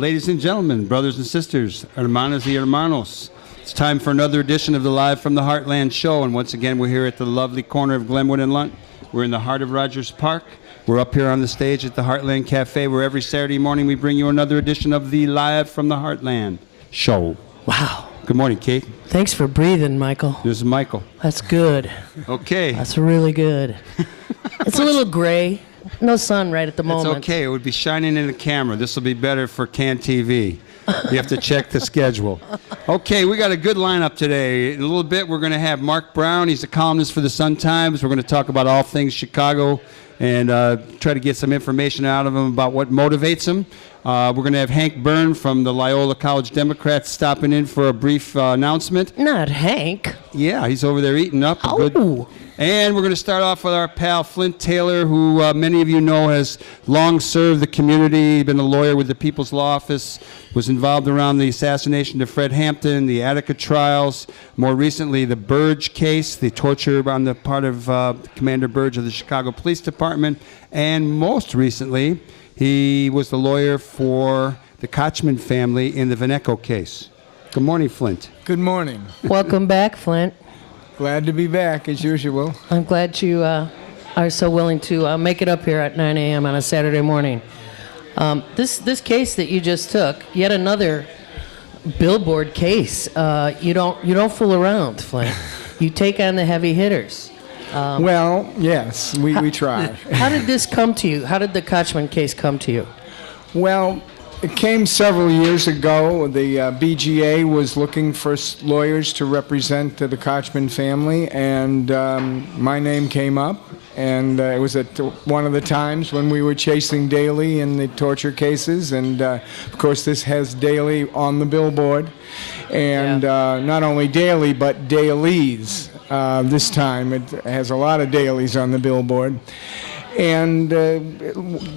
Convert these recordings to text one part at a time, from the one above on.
Ladies and gentlemen, brothers and sisters, hermanas y hermanos, it's time for another edition of the Live from the Heartland Show. And once again, we're here at the lovely corner of Glenwood and Lunt. We're in the heart of Rogers Park. We're up here on the stage at the Heartland Cafe, where every Saturday morning we bring you another edition of the Live from the Heartland Show. Wow. Good morning, Kate. Thanks for breathing, Michael. This is Michael. That's good. Okay. That's really good. It's a little gray. No sun right at the moment. It's okay. It would be shining in the camera. This will be better for CAN TV. You have to check the schedule. Okay, we got a good lineup today. In a little bit, we're going to have Mark Brown. He's a columnist for the Sun-Times. We're going to talk about all things Chicago and try to get some information out of him about what motivates him. We're going to have Hank Byrne from the Loyola College Democrats stopping in for a brief announcement. Not Hank. Yeah, he's over there eating up. Good. And we're going to start off with our pal Flint Taylor, who many of you know has long served the community, been a lawyer with the People's Law Office, was involved around the assassination of Fred Hampton, the Attica trials, more recently the Burge case, the torture on the part of Commander Burge of the Chicago Police Department, and most recently he was the lawyer for the Kochman family in the Vanecko case. Good morning, Flint. Good morning. Welcome back, Flint. Glad to be back, as usual. I'm glad you are so willing to make it up here at 9 a.m. on a Saturday morning. This case that you just took, yet another billboard case. You don't fool around, Flint. You take on the heavy hitters. Well, yes, we try. How did this come to you? How did the Kochman case come to you? Well, it came several years ago. The BGA was looking for lawyers to represent the Kochman family, and my name came up. And it was at one of the times when we were chasing Daley in the torture cases. And, of course, this has Daley on the billboard. And not only Daley, but Dailies this time. It has a lot of Dailies on the billboard. And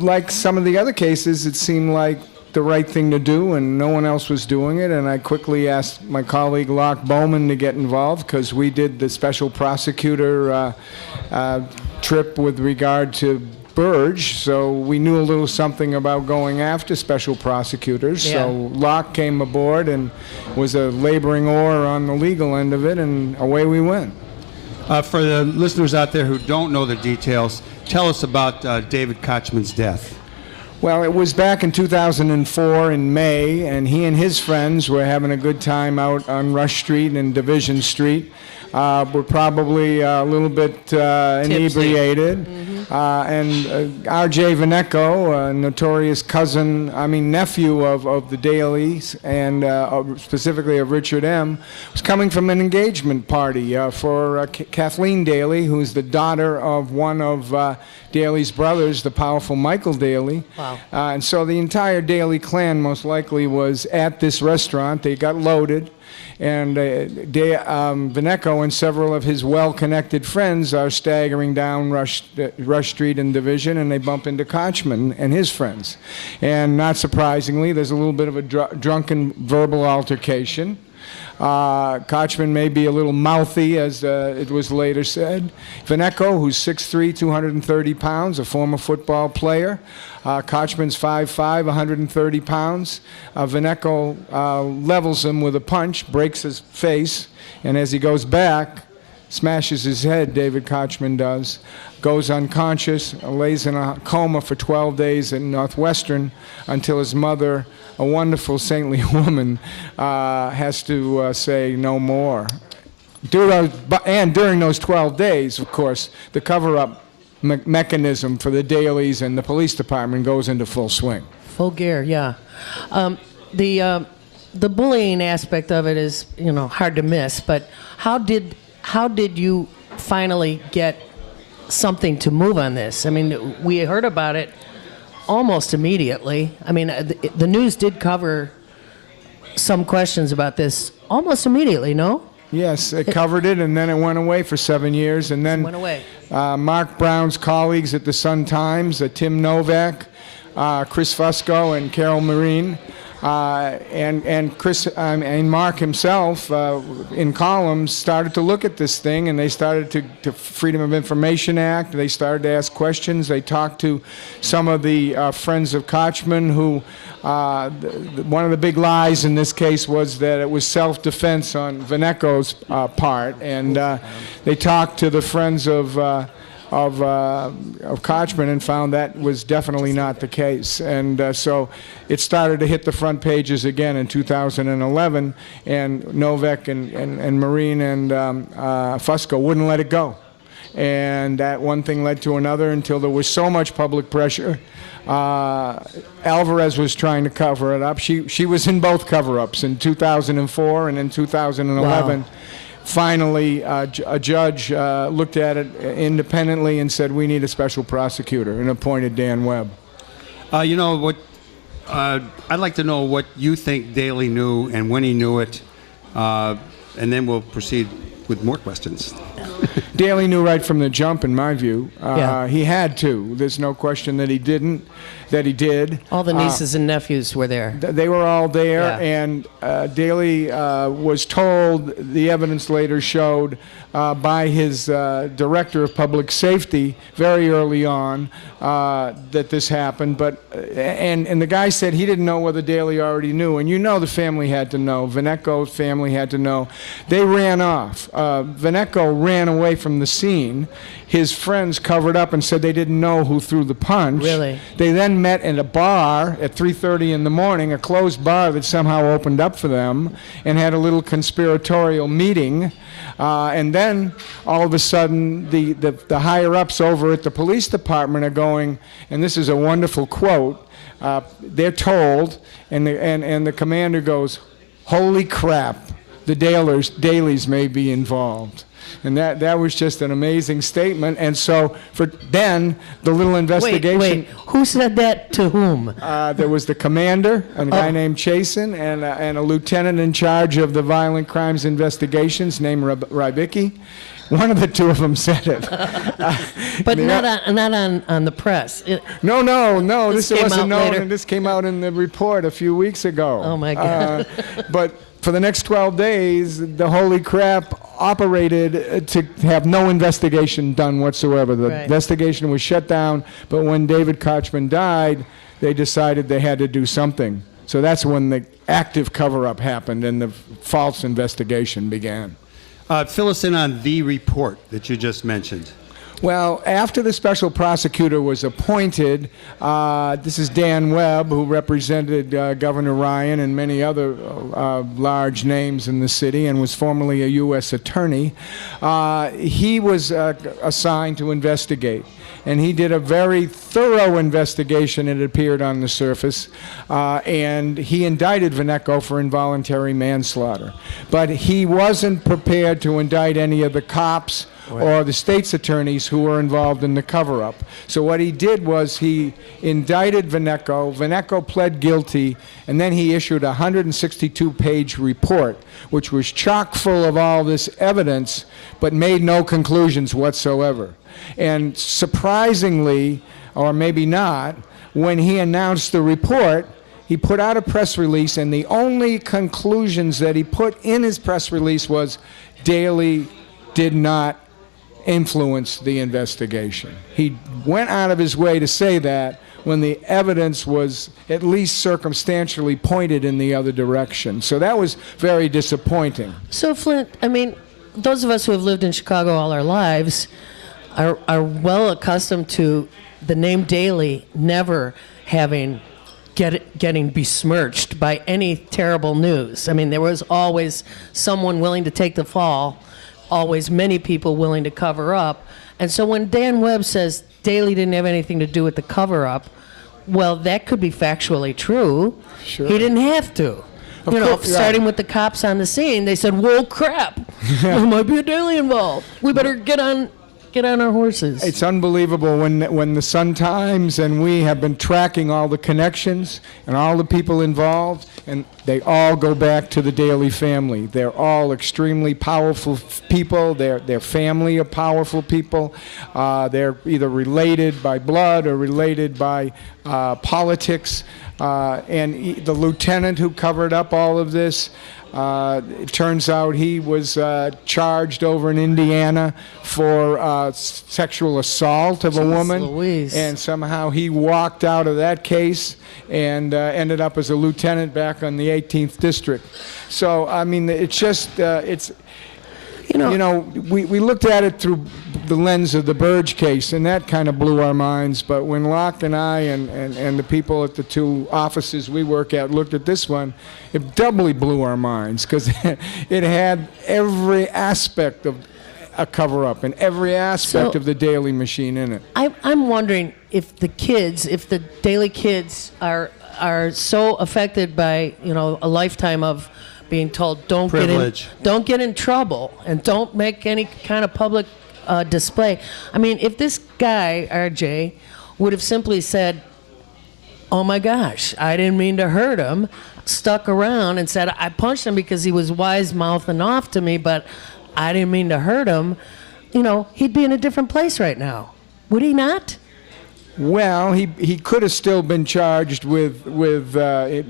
like some of the other cases, it seemed like the right thing to do, and no one else was doing it. And I quickly asked my colleague Locke Bowman to get involved, because we did the special prosecutor trip with regard to Burge, so we knew a little something about going after special prosecutors. Yeah. So Locke came aboard and was a laboring oar on the legal end of it, and away we went. For the listeners out there who don't know the details, tell us about David Kochman's death. Well, it was back in 2004 in May, and he and his friends were having a good time out on Rush Street and Division Street. Were probably a little bit inebriated. Mm-hmm. And R.J. Vanecko, a notorious nephew of the Daleys, and specifically of Richard M., was coming from an engagement party for Kathleen Daley, who's the daughter of one of Daley's brothers, the powerful Michael Daley. Wow. And so the entire Daley clan most likely was at this restaurant. They got loaded. And Vanecko and several of his well-connected friends are staggering down Rush Street and Division, and they bump into Kochman and his friends. And not surprisingly, there's a little bit of a drunken verbal altercation. Kochman may be a little mouthy, as it was later said. Vanecko, who's 6'3", 230 pounds, a former football player. Kochman's 5'5", 130 pounds. Vanecko levels him with a punch, breaks his face, and as he goes back, smashes his head, David Kochman does, goes unconscious, lays in a coma for 12 days in Northwestern until his mother, a wonderful saintly woman, has to say no more. And during those 12 days, of course, the cover-up mechanism for the Daleys and the police department goes into full swing. Full gear, yeah. The bullying aspect of it is, hard to miss. But how did you finally get something to move on this? I mean, we heard about it almost immediately. I mean, the news did cover some questions about this almost immediately, no? Yes, it covered it, and then it went away for 7 years. And then went away. Mark Brown's colleagues at the Sun-Times, Tim Novak, Chris Fusco, and Carol Marine, And Chris and Mark himself, in columns, started to look at this thing, and they started to Freedom of Information Act. They started to ask questions. They talked to some of the friends of Kochman, who one of the big lies in this case was that it was self-defense on Vanecko's part, and they talked to the friends of Kochman and found that was definitely not the case. And so it started to hit the front pages again in 2011, and Novak and Marine and Fusco wouldn't let it go. And that one thing led to another until there was so much public pressure. Alvarez was trying to cover it up. She was in both cover-ups in 2004 and in 2011. Wow. Finally, a judge looked at it independently and said, we need a special prosecutor, and appointed Dan Webb. You know what? I'd like to know what you think Daley knew and when he knew it, and then we'll proceed with more questions. Daley knew right from the jump, in my view. Yeah. He had to. There's no question that he didn't, that he did. All the nieces and nephews were there. They were all there, Yeah. and Daley was told, the evidence later showed, by his director of public safety very early on that this happened. But and the guy said he didn't know whether Daley already knew. And you know the family had to know. Vanecko's family had to know. They ran off. Vanecko ran away from the scene. His friends covered up and said they didn't know who threw the punch. Really? They then met at a bar at 3:30 in the morning, a closed bar that somehow opened up for them, and had a little conspiratorial meeting. And then, all of a sudden, the higher-ups over at the police department are going, and this is a wonderful quote, they're told, and the commander goes, "Holy crap, the Daleys may be involved." And that was just an amazing statement. And so for then, the little investigation... Wait, who said that to whom? There was the commander, a guy named Chasen, and a lieutenant in charge of the violent crimes investigations named Rybicki. One of the two of them said it. But not on the press. No. This came wasn't out known, later. and this came out in the report a few weeks ago. Oh, my God. But for the next 12 days, the Holy Crap operated to have no investigation done whatsoever. The Right. investigation was shut down, but when David Kochman died, they decided they had to do something. So that's when the active cover-up happened and the false investigation began. Fill us in on the report that you just mentioned. Well, after the special prosecutor was appointed, this is Dan Webb, who represented Governor Ryan and many other large names in the city and was formerly a U.S. attorney. He was assigned to investigate. And he did a very thorough investigation, it appeared on the surface, and he indicted Vanecko for involuntary manslaughter. But he wasn't prepared to indict any of the cops or the state's attorneys who were involved in the cover-up. So what he did was he indicted Vanecko. Vanecko pled guilty, and then he issued a 162-page report, which was chock full of all this evidence, but made no conclusions whatsoever. And surprisingly, or maybe not, when he announced the report, he put out a press release, and the only conclusions that he put in his press release was Daley did not influence the investigation. He went out of his way to say that when the evidence was at least circumstantially pointed in the other direction. So that was very disappointing. So, Flint, I mean, those of us who have lived in Chicago all our lives are well accustomed to the name Daley never getting besmirched by any terrible news. I mean, there was always someone willing to take the fall, always many people willing to cover up. And so when Dan Webb says Daley didn't have anything to do with the cover-up, well, that could be factually true. Sure. He didn't have to. Of You know, course, starting right. with the cops on the scene, they said, "Whoa, crap! There might be a Daley involved. We better get on our horses." It's unbelievable when the Sun-Times and we have been tracking all the connections and all the people involved, and they all go back to the Daley family. They're all extremely powerful people. Their family are powerful people. They're either related by blood or related by politics. The lieutenant who covered up all of this, it turns out he was charged over in Indiana for sexual assault of a woman. Louise. And somehow he walked out of that case and ended up as a lieutenant back on the 18th District. So, I mean, it's just, we looked at it through the lens of the Burge case, and that kind of blew our minds. But when Locke and I and the people at the two offices we work at looked at this one, it doubly blew our minds, because it had every aspect of a cover-up and every aspect of the Daley machine in it. I'm wondering if the Daley kids are so affected by a lifetime of being told don't get in trouble and don't make any kind of public display. I mean, if this guy RJ would have simply said, "Oh my gosh, I didn't mean to hurt him," stuck around and said, "I punched him because he was wise mouthing off to me, but I didn't mean to hurt him," he'd be in a different place right now. Would he not? Well, he could have still been charged with involuntary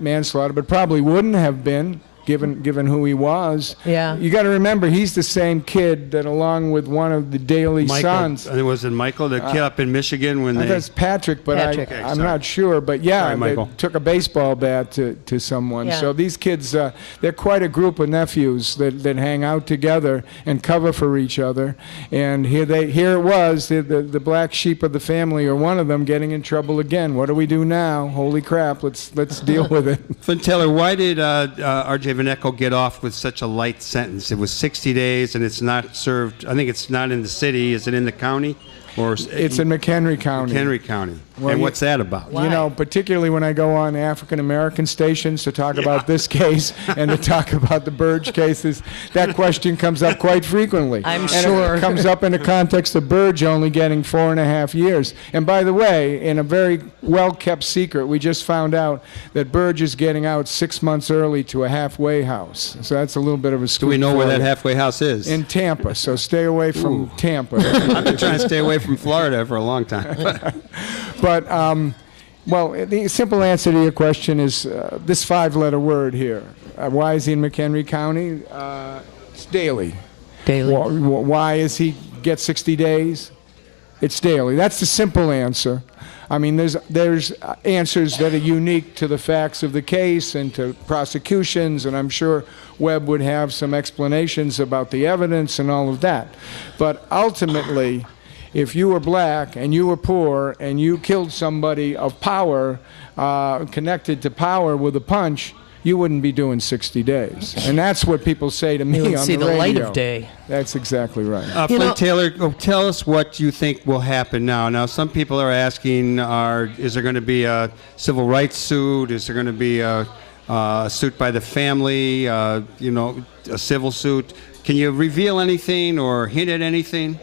manslaughter, but probably wouldn't have been, given who he was. Yeah. You got to remember, he's the same kid that, along with one of the Daley sons. Was it Michael, the kid up in Michigan when they? That's Patrick, but Patrick. I'm not sure. But yeah, Sorry, they Michael. took a baseball bat to someone. Yeah. So these kids, they're quite a group of nephews that hang out together and cover for each other. And here it was, the black sheep of the family, or one of them, getting in trouble again. What do we do now? Holy crap! Let's deal with it. Flint Taylor, why did R.J. Vanecko get off with such a light sentence? It was 60 days, and it's not served. I think it's not in the city. Is it in the county? Or It's in McHenry County. McHenry County. Well, and what's that about? Why? Particularly when I go on African American stations to talk about this case and to talk about the Burge cases, that question comes up quite frequently. I'm and sure. It comes up in the context of Burge only getting 4.5 years. And by the way, in a very well-kept secret, we just found out that Burge is getting out 6 months early to a halfway house. So that's a little bit of a scoop. Do we know for where you. that halfway house is? In Tampa, so stay away from Tampa. I've been trying to stay away from Florida for a long time. But, the simple answer to your question is this 5-letter word here. Why is he in McHenry County? It's Daley. Daley. Why is he get 60 days? It's Daley. That's the simple answer. I mean, there's answers that are unique to the facts of the case and to prosecutions, and I'm sure Webb would have some explanations about the evidence and all of that. But ultimately, if you were black and you were poor and you killed somebody of power, connected to power with a punch, you wouldn't be doing 60 days. And that's what people say to me You on would the see the radio. light of day. That's exactly right. Flint Taylor, tell us what you think will happen now. Now, some people are asking, is there going to be a civil rights suit? Is there going to be a suit by the family, a civil suit? Can you reveal anything or hint at anything?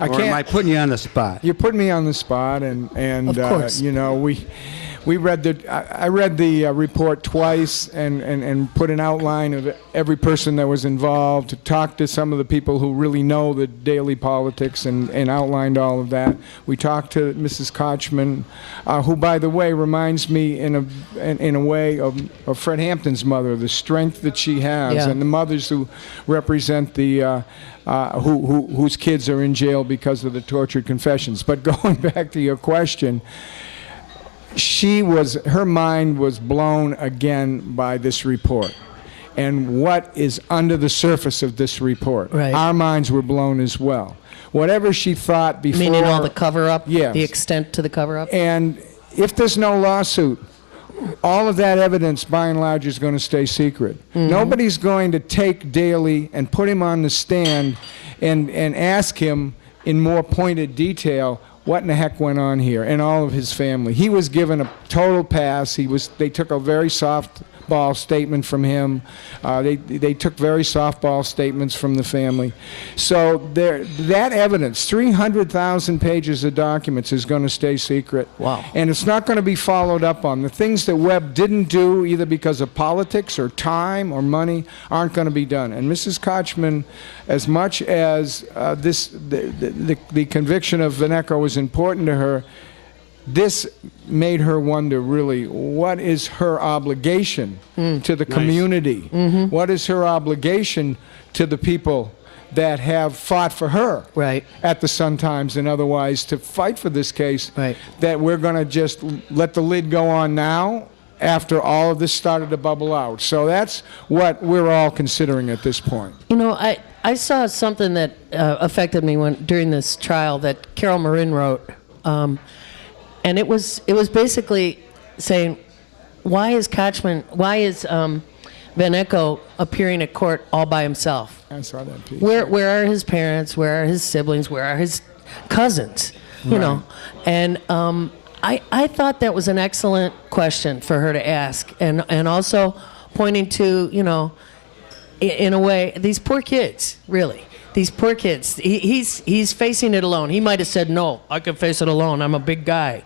I Or can't. am I putting you on the spot? You're putting me on the spot, and Of course. we read I read the report twice and put an outline of every person that was involved, to talk to some of the people who really know the daily politics, and outlined all of that. We talked to Mrs. Kochman, who, by the way, reminds me in a way of Fred Hampton's mother, the strength that she has, Yeah. and the mothers who represent the whose kids are in jail because of the tortured confessions. But going back to your question, her mind was blown again by this report and what is under the surface of this report. Right. Our minds were blown as well. Whatever she thought before. Meaning all the cover-up? Yes. The extent to the cover-up? And if there's no lawsuit, all of that evidence, by and large, is going to stay secret. Mm-hmm. Nobody's going to take Daley and put him on the stand and ask him in more pointed detail what in the heck went on here, and all of his family. He was given a total pass. They took a very softball statement from him. They took very softball statements from the family. So that evidence, 300,000 pages of documents, is going to stay secret. Wow. And it's not going to be followed up on. The things that Webb didn't do, either because of politics or time or money, aren't going to be done. And Mrs. Kochman, as much as the conviction of Vanecko was important to her, this made her wonder, really, what is her obligation to the community? What is her obligation to the people that have fought for her at the Sun-Times and otherwise to fight for this case, that we're going to just let the lid go on now after all of this started to bubble out. So that's what we're all considering at this point. You know, I saw something that affected me during this trial that Carol Marin wrote, and it was basically saying, why is Vanecko appearing at court all by himself? I saw that piece. Where are his parents? Where are his siblings? Where are his cousins? You know, and I thought that was an excellent question for her to ask, and also pointing to, you know, in a way, these poor kids, really. These poor kids. He's facing it alone. He might have said, no, I can face it alone. I'm a big guy,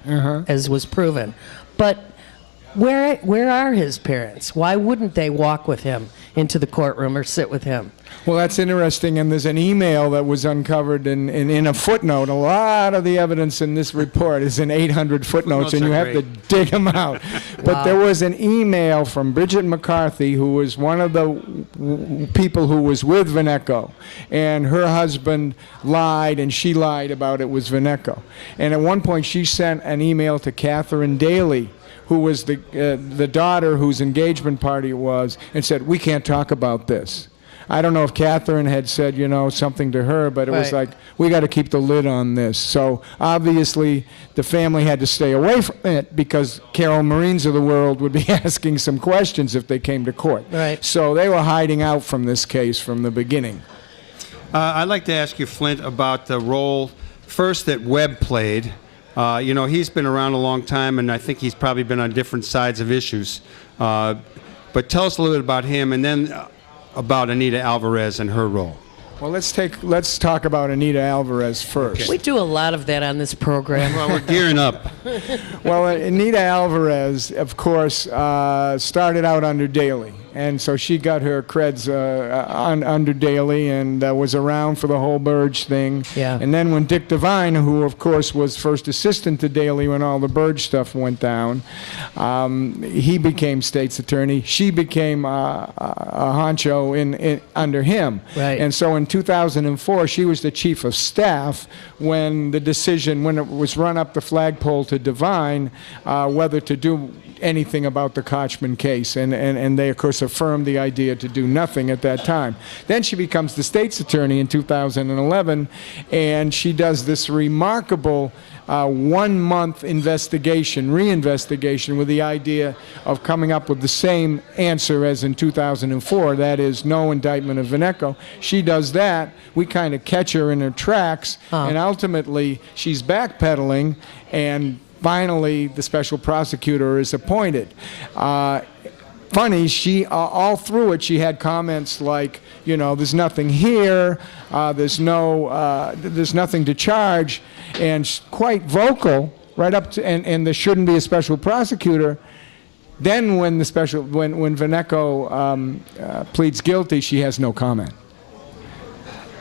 as was proven. But where are his parents? Why wouldn't they walk with him into the courtroom or sit with him? Well, that's interesting, and there's an email that was uncovered in a footnote. A lot of the evidence in this report is in 800 footnotes, and you have to dig them out. But there was an email from Bridget McCarthy, who was one of the people who was with Vanecko, and her husband lied, and she lied about it was Vanecko. And at one point, she sent an email to Catherine Daley, who was the daughter whose engagement party it was, and said, we can't talk about this. I don't know if Catherine had said, you know, something to her, but it was like, we got to keep the lid on this. So obviously the family had to stay away from it because Carol Marines of the world would be asking some questions if they came to court. So they were hiding out from this case from the beginning. I'd like to ask you, Flint, about the role first that Webb played. You know, he's been around a long time, and I think he's probably been on different sides of issues. But tell us a little bit about him, and then about Anita Alvarez and her role. Well, let's talk about Anita Alvarez first. Okay. We do a lot of that on this program. Well, we're gearing up. Well, Anita Alvarez, of course, started out under Daley. And so she got her creds under Daley and was around for the whole Burge thing. And then when Dick Devine, who of course was first assistant to Daley when all the Burge stuff went down, he became state's attorney. She became a honcho under him. And so in 2004, she was the chief of staff when the decision, when it was run up the flagpole to Devine, whether to do anything about the Kochman case, and they of course affirmed the idea to do nothing at that time. Then she becomes the state's attorney in 2011, and she does this remarkable 1-month reinvestigation with the idea of coming up with the same answer as in 2004, that is no indictment of Vanecko. She does that, we kind of catch her in her tracks, and ultimately she's backpedaling, and finally the special prosecutor is appointed. Funny, she all through it she had comments like, you know, there's nothing here, there's nothing to charge, and quite vocal right up to, and there shouldn't be a special prosecutor. Then when Vanecko pleads guilty, she has no comment.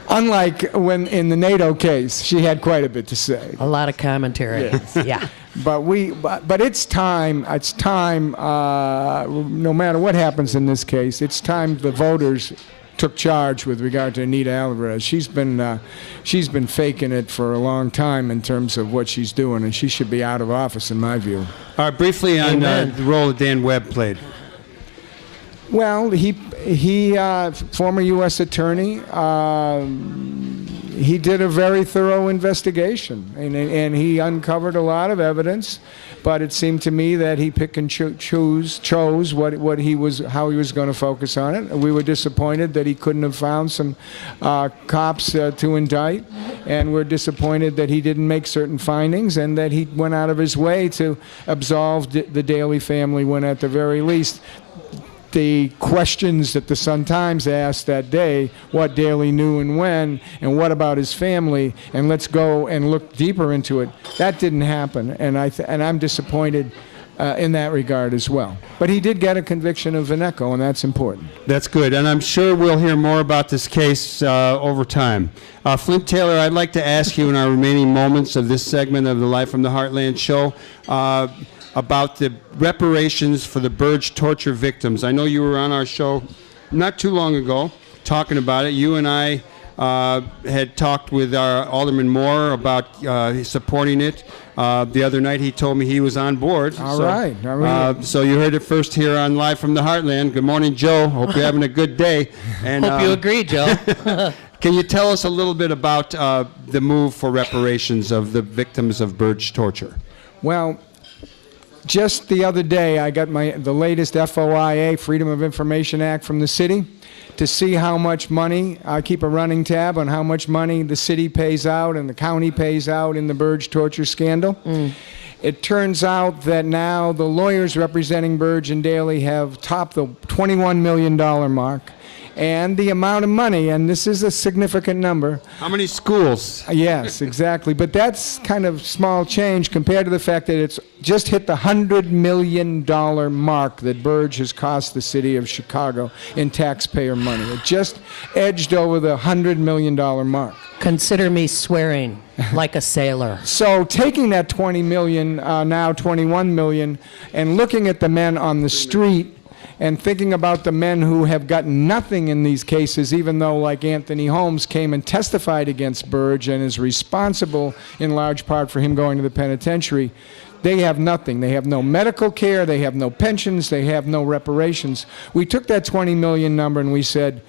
Unlike when in the NATO case, she had quite a bit to say. A lot of commentary. Yeah. But it's time. It's time. No matter what happens in this case, it's time the voters took charge with regard to Anita Alvarez. She's been faking it for a long time in terms of what she's doing, and she should be out of office in my view. All right, briefly on the role that Dan Webb played. Well, he former U.S. attorney. He did a very thorough investigation, and he uncovered a lot of evidence. But it seemed to me that he picked and chose how he was going to focus on it. We were disappointed that he couldn't have found some cops to indict, and we're disappointed that he didn't make certain findings, and that he went out of his way to absolve the Daley family when, at the very least, the questions that the Sun-Times asked that day, what Daley knew and when, and what about his family, and let's go and look deeper into it. That didn't happen, and I'm disappointed in that regard as well. But he did get a conviction of Vanecko, and that's important. That's good, and I'm sure we'll hear more about this case over time. Flint Taylor, I'd like to ask you in our remaining moments of this segment of the Live from the Heartland show about the reparations for the Burge torture victims. I know you were on our show not too long ago talking about it. You and I had talked with our Alderman Moore about supporting it. The other night he told me he was on board. All right. So you heard it first here on Live from the Heartland. Good morning, Joe. Hope you're having a good day. And, Hope you agree, Joe. Can you tell us a little bit about the move for reparations of the victims of Burge torture? Well, just the other day I got the latest FOIA, Freedom of Information Act, from the city to see how much money. I keep a running tab on how much money the city pays out and the county pays out in the Burge torture scandal. It turns out that now the lawyers representing Burge and Daley have topped the $21 million mark. And the amount of money, and this is a significant number. How many schools? Yes, exactly. But that's kind of small change compared to the fact that it's just hit the $100 million mark that Burge has cost the city of Chicago in taxpayer money. It just edged over the $100 million mark. Consider me swearing like a sailor. So taking that 20 million, now 21 million, and looking at the men on the street, and thinking about the men who have gotten nothing in these cases, even though, like Anthony Holmes, came and testified against Burge and is responsible in large part for him going to the penitentiary, they have nothing. They have no medical care, they have no pensions, they have no reparations. We took that 20 million number and we said,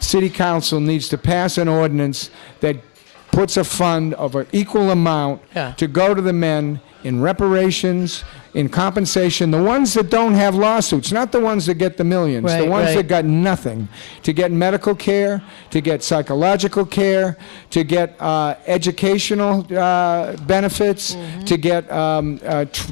City Council needs to pass an ordinance that puts a fund of an equal amount to go to the men in reparations, in compensation, the ones that don't have lawsuits, not the ones that get the millions, the ones that got nothing, to get medical care, to get psychological care, to get educational benefits, to get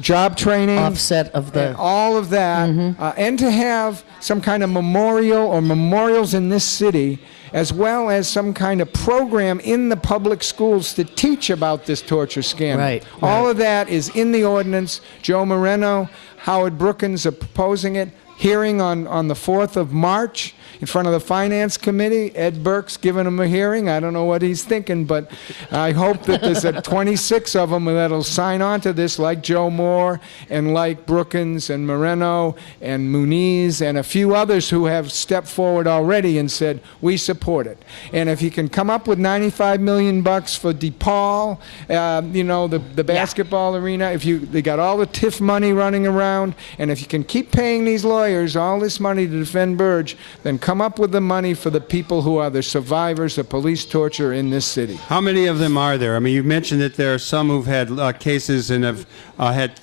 job training. Offset of the... all of that, and to have some kind of memorial or memorials in this city, as well as some kind of program in the public schools to teach about this torture scandal. All of that is in the ordinance. Joe Moreno, Howard Brookins are proposing it. Hearing on the 4th of March in front of the Finance Committee. Ed Burke's giving him a hearing. I don't know what he's thinking, but I hope that there's 26 of them that'll sign on to this, like Joe Moore and like Brookins and Moreno and Muniz and a few others who have stepped forward already and said, we support it. And if you can come up with $95 million for DePaul, the basketball arena, they got all the TIF money running around, and if you can keep paying these lawyers all this money to defend Burge, then come up with the money for the people who are the survivors of police torture in this city. How many of them are there? I mean, you mentioned that there are some who've had cases and have had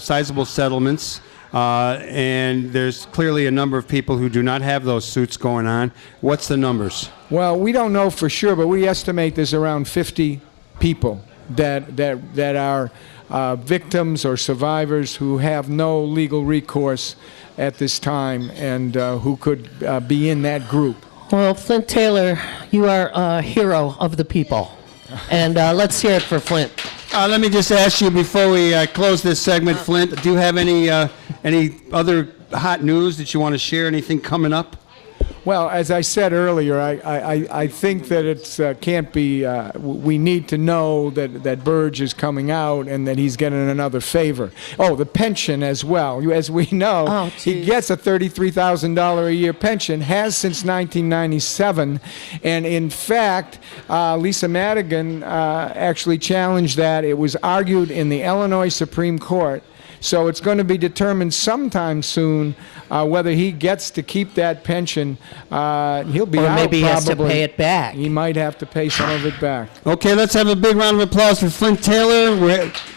sizable settlements, and there's clearly a number of people who do not have those suits going on. What's the numbers? Well, we don't know for sure, but we estimate there's around 50 people that are victims or survivors who have no legal recourse at this time, and who could be in that group. Well, Flint Taylor, you are a hero of the people. And let's hear it for Flint. Let me just ask you before we close this segment, Flint, do you have any other hot news that you want to share? Anything coming up? Well, as I said earlier, I think that it's can't be. We need to know that Burge is coming out and that he's getting another favor. Oh, the pension as well. As we know, he gets a $33,000 a year pension, has since 1997, and in fact, Lisa Madigan actually challenged that. It was argued in the Illinois Supreme Court. So it's going to be determined sometime soon whether he gets to keep that pension. He'll be out, or maybe he has to probably. pay it back. He might have to pay some of it back. Okay, let's have a big round of applause for Flint Taylor.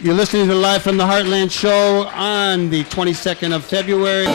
You're listening to Live from the Heartland Show on the 22nd of February.